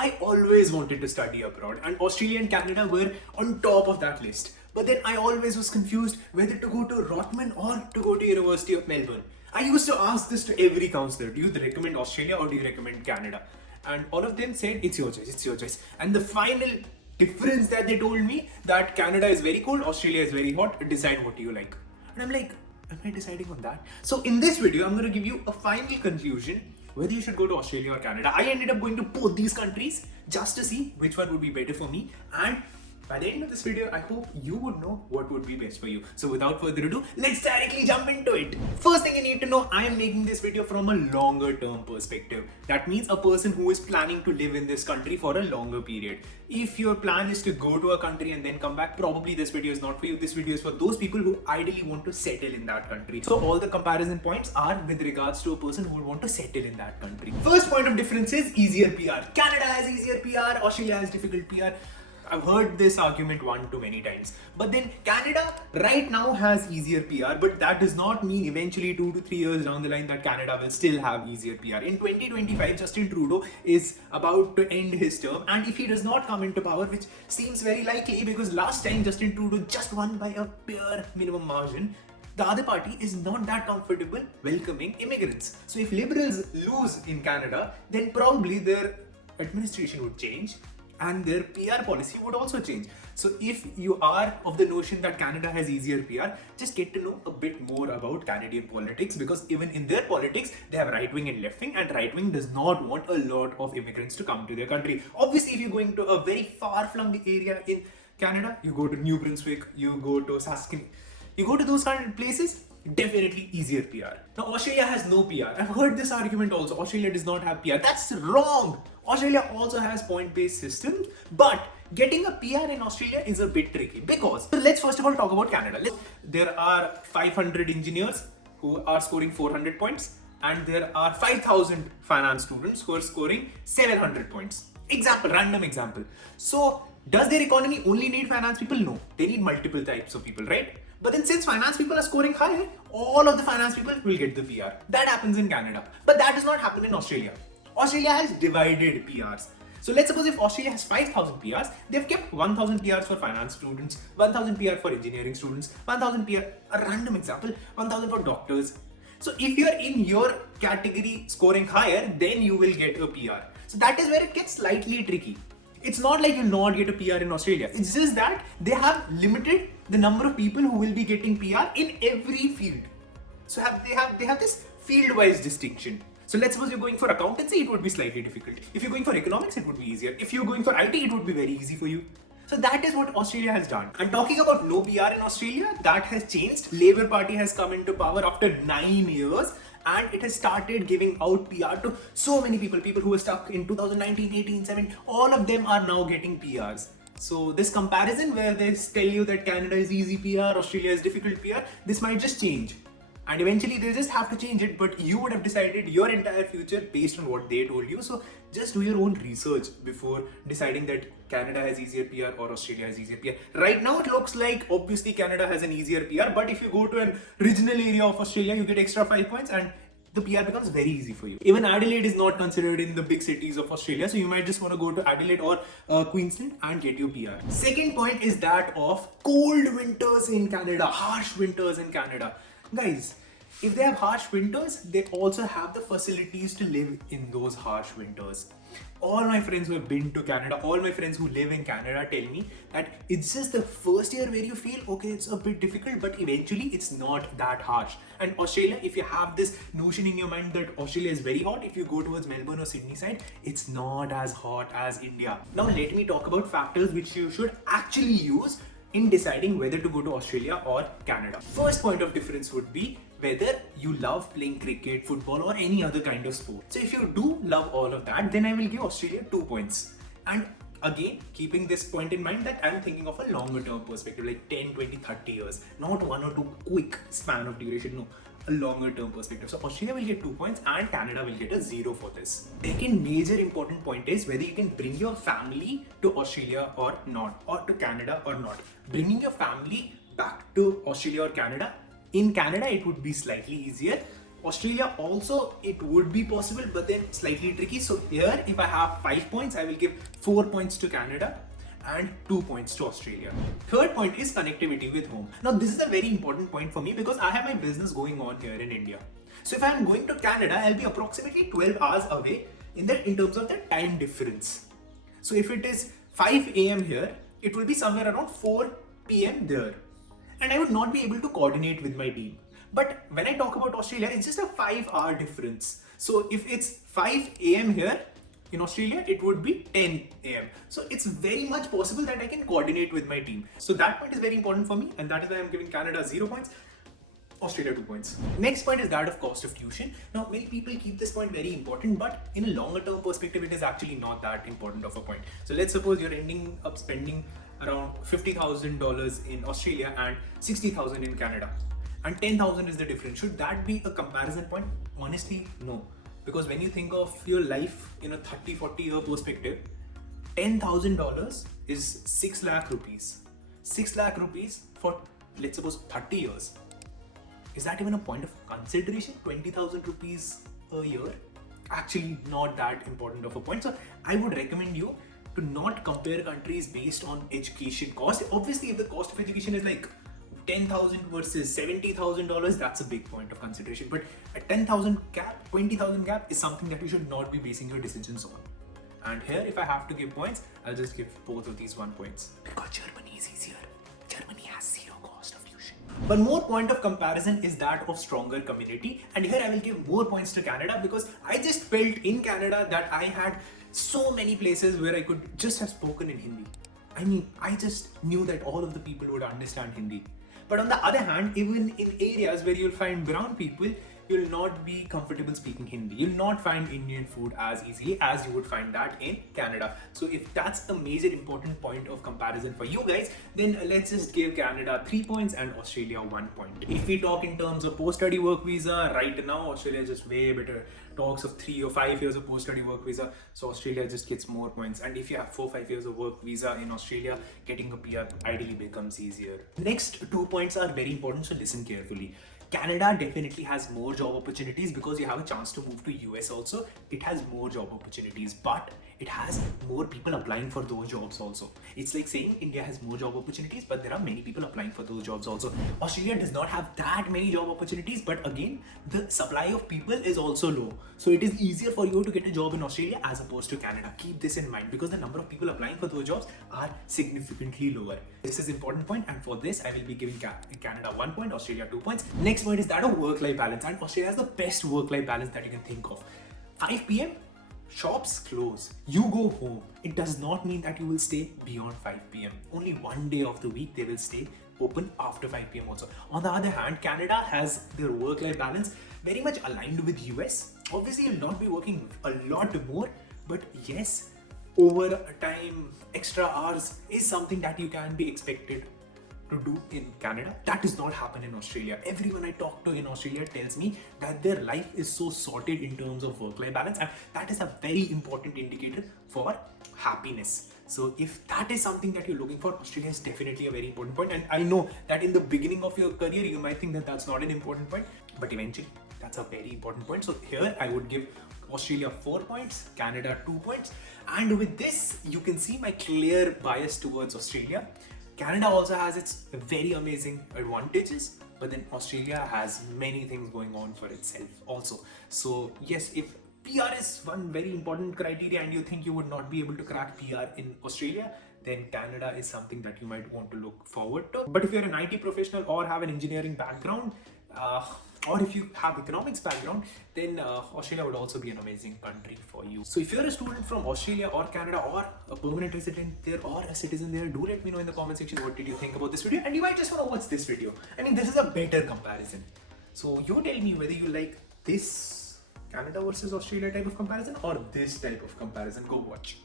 I always wanted to study abroad, and Australia and Canada were on top of that list. But then I always was confused whether to go to Rotman or to go to University of Melbourne. I used to ask this to every counselor: do you recommend Australia or do you recommend Canada? And all of them said it's your choice, it's your choice. And the final difference that they told me that Canada is very cold, Australia is very hot. Decide what you like. And I'm like, am I deciding on that? So in this video, I'm going to give you a final conclusion whether you should go to Australia or Canada. I ended up going to both these countries just to see which one would be better for me, and by the end of this video, I hope you would know what would be best for you. So without further ado, let's directly jump into it. First thing you need to know, I am making this video from a longer term perspective. That means a person who is planning to live in this country for a longer period. If your plan is to go to a country and then come back, probably this video is not for you. This video is for those people who ideally want to settle in that country. So all the comparison points are with regards to a person who would want to settle in that country. First point of difference is easier PR. Canada has easier PR, Australia has difficult PR. I've heard this argument one too many times. But then Canada right now has easier PR, but that does not mean eventually 2 to 3 years down the line that Canada will still have easier PR. In 2025, Justin Trudeau is about to end his term, and if he does not come into power, which seems very likely because last time Justin Trudeau just won by a bare minimum margin, the other party is not that comfortable welcoming immigrants. So if Liberals lose in Canada, then probably their administration would change and their PR policy would also change. So if you are of the notion that Canada has easier PR, just get to know a bit more about Canadian politics, because even in their politics, they have right wing and left wing, and right wing does not want a lot of immigrants to come to their country. Obviously, if you're going to a very far-flung area in Canada, you go to New Brunswick, you go to Saskatchewan, you go to those kind of places, definitely easier PR. Now, Australia has no PR. I've heard this argument also. Australia does not have PR. That's wrong. Australia also has point-based systems, but getting a PR in Australia is a bit tricky because, so let's first of all talk about Canada. There are 500 engineers who are scoring 400 points, and there are 5,000 finance students who are scoring 700 points. Example, random example. So, does their economy only need finance people? No, they need multiple types of people, right? But then since finance people are scoring higher, all of the finance people will get the PR. That happens in Canada. But that does not happen in Australia. Australia has divided PRs. So let's suppose if Australia has 5,000 PRs, they've kept 1,000 PRs for finance students, 1,000 PR for engineering students, 1,000 PR, a random example, 1,000 for doctors. So if you're in your category scoring higher, then you will get a PR. So that is where it gets slightly tricky. It's not like you'll not get a PR in Australia. It's just that they have limited the number of people who will be getting PR in every field. So they have this field-wise distinction. So let's suppose you're going for accountancy, it would be slightly difficult. If you're going for economics, it would be easier. If you're going for IT, it would be very easy for you. So that is what Australia has done. And talking about no PR in Australia, that has changed. Labour Party has come into power after 9 years, and it has started giving out PR to so many people. People who were stuck in 2019, 18, 17, all of them are now getting PRs. So this comparison where they tell you that Canada is easy PR, Australia is difficult PR, this might just change. And eventually they just have to change it, but you would have decided your entire future based on what they told you. So just do your own research before deciding that Canada has easier PR or Australia has easier PR. Right now it looks like obviously Canada has an easier PR, but if you go to an regional area of Australia, you get extra 5 points and the PR becomes very easy for you. Even Adelaide is not considered in the big cities of Australia, so you might just want to go to Adelaide or Queensland and get your PR. Second point is that of cold winters in Canada, harsh winters in Canada. Guys, if they have harsh winters, they also have the facilities to live in those harsh winters. All my friends who have been to Canada, all my friends who live in Canada tell me that it's just the first year where you feel, okay, it's a bit difficult, but eventually it's not that harsh. And Australia, if you have this notion in your mind that Australia is very hot, if you go towards Melbourne or Sydney side, it's not as hot as India. Now let me talk about factors which you should actually use in deciding whether to go to Australia or Canada. First point of difference would be whether you love playing cricket, football or any other kind of sport. So if you do love all of that, then I will give Australia 2 points. And again, keeping this point in mind that I'm thinking of a longer term perspective, like 10, 20, 30 years, not 1 or 2 quick span of duration, no, a longer term perspective. So Australia will get 2 points and Canada will get a 0 for this. Second major important point is whether you can bring your family to Australia or not, or to Canada or not. Bringing your family back to Australia or Canada, in Canada it would be slightly easier. Australia also, it would be possible, but then slightly tricky. So here, if I have 5 points, I will give 4 points to Canada and 2 points to Australia. Third point is connectivity with home. Now this is a very important point for me because I have my business going on here in India. So if I am going to Canada, I'll be approximately 12 hours away in terms of the time difference. So if it is 5 a.m. here, it will be somewhere around 4 p.m. there. And I would not be able to coordinate with my team. But when I talk about Australia, it's just a 5-hour difference. So if it's 5 a.m. here in Australia, it would be 10 a.m. So it's very much possible that I can coordinate with my team. So that point is very important for me, and that is why I'm giving Canada 0 points, Australia 2 points. Next point is that of cost of tuition. Now many people keep this point very important, but in a longer term perspective, it is actually not that important of a point. So let's suppose you're ending up spending around $50,000 in Australia and 60,000 in Canada, and 10,000 is the difference. Should that be a comparison point? Honestly, no. Because when you think of your life in a 30-40 year perspective, $10,000 is 6 lakh rupees. 6 lakh rupees for, let's suppose, 30 years. Is that even a point of consideration? 20,000 rupees a year? Actually, not that important of a point. So I would recommend you to not compare countries based on education cost. Obviously, if the cost of education is like 10,000 versus $70,000, that's a big point of consideration. But a 10,000 gap, 20,000 gap is something that you should not be basing your decisions on. And here, if I have to give points, I'll just give both of these 1 points. Because Germany is easier. Germany has 0 cost of tuition. One more point of comparison is that of stronger community. And here I will give more points to Canada because I just felt in Canada that I had so many places where I could just have spoken in Hindi. I mean, I just knew that all of the people would understand Hindi. But on the other hand, even in areas where you'll find brown people, you'll not be comfortable speaking Hindi. You'll not find Indian food as easily as you would find that in Canada. So if that's the major important point of comparison for you guys, then let's just give Canada 3 points and Australia 1 point. If we talk in terms of post-study work visa, right now Australia is just way better. Talks of 3 or 5 years of post-study work visa, so Australia just gets more points. And if you have 4 or 5 years of work visa in Australia, getting a PR ideally becomes easier. Next 2 points are very important, so listen carefully. Canada definitely has more job opportunities because you have a chance to move to US also. It has more job opportunities, but it has more people applying for those jobs also. It's like saying India has more job opportunities, but there are many people applying for those jobs also. Australia does not have that many job opportunities, but again, the supply of people is also low. So it is easier for you to get a job in Australia as opposed to Canada. Keep this in mind because the number of people applying for those jobs are significantly lower. This is an important point, and for this, I will be giving Canada 1 point, Australia 2 points. Next point is that of work-life balance, and Australia has the best work-life balance that you can think of. 5 p.m. shops close. You go home. It does not mean that you will stay beyond 5 p.m. Only one day of the week they will stay open after 5 p.m. also. On the other hand, Canada has their work-life balance very much aligned with US. Obviously, you'll not be working a lot more, but yes, over time, extra hours is something that you can be expected to do in Canada. That does not happen in Australia. Everyone I talk to in Australia tells me that their life is so sorted in terms of work-life balance, and that is a very important indicator for happiness. So if that is something that you're looking for, Australia is definitely a very important point. And I know that in the beginning of your career, you might think that that's not an important point, but eventually that's a very important point. So here I would give Australia 4 points, Canada 2 points. And with this, you can see my clear bias towards Australia. Canada also has its very amazing advantages, but then Australia has many things going on for itself also. So yes, if PR is one very important criteria and you think you would not be able to crack PR in Australia, then Canada is something that you might want to look forward to. But if you're an IT professional or have an engineering background, or if you have economics background, then Australia would also be an amazing country for you. So if you're a student from Australia or Canada or a permanent resident there or a citizen there, do let me know in the comment section what did you think about this video, and you might just want to watch this video. I mean, this is a better comparison. So you tell me whether you like this Canada versus Australia type of comparison or this type of comparison. Go watch.